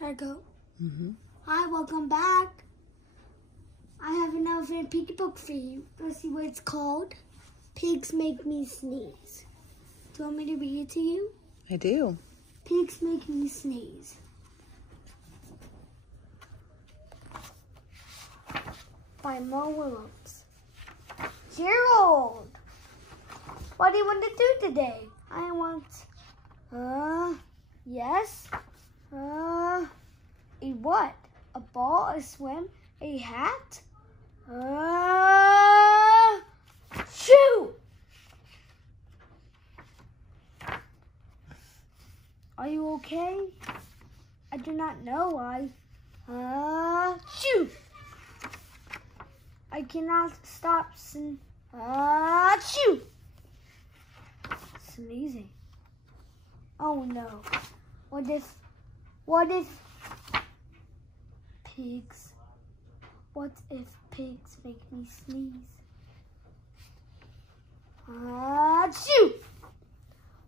Can I go? Hi, welcome back. I have an elephant piggy book for you. Let's see what it's called. Pigs Make Me Sneeze. Do you want me to read it to you? I do. Pigs make me sneeze. By Mo Williams. Gerald, what do you want to do today? I want, yes, a what? A ball, a swim, a hat? Shoot! Are you okay? I do not know why. Shoot! I cannot stop shoot! Sneezing. Oh no. What if pigs make me sneeze? Shoot!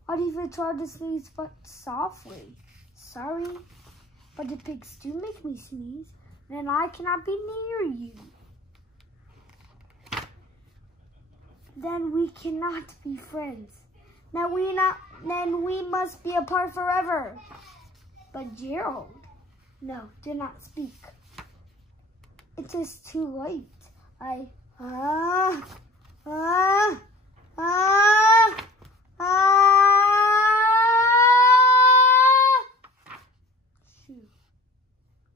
What if I try to sneeze but softly? Sorry, but the pigs do make me sneeze, then I cannot be near you. Then we cannot be friends. Then we must be apart forever. But Gerald, no, do not speak. It is too late. Shoot.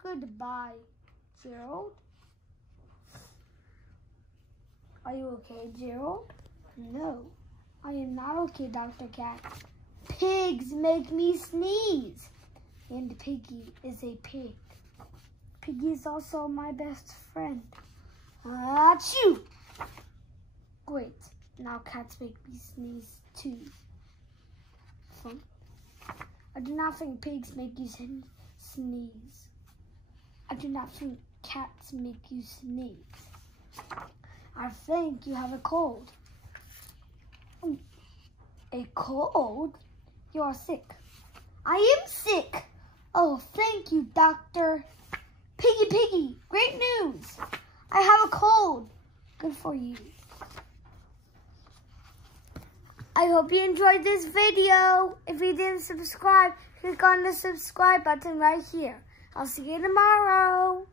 Goodbye, Gerald. Are you okay, Gerald? No, I am not okay, Dr. Cat. Pigs make me sneeze. And Piggy is a pig. Piggy is also my best friend. Achoo! Great. Now cats make me sneeze too. Fun. I do not think pigs make you sneeze. I do not think cats make you sneeze. I think you have a cold. A cold? You are sick. I am sick. Oh, thank you, Doctor. Piggy, great news. I have a cold. Good for you. I hope you enjoyed this video. If you didn't subscribe, click on the subscribe button right here. I'll see you tomorrow.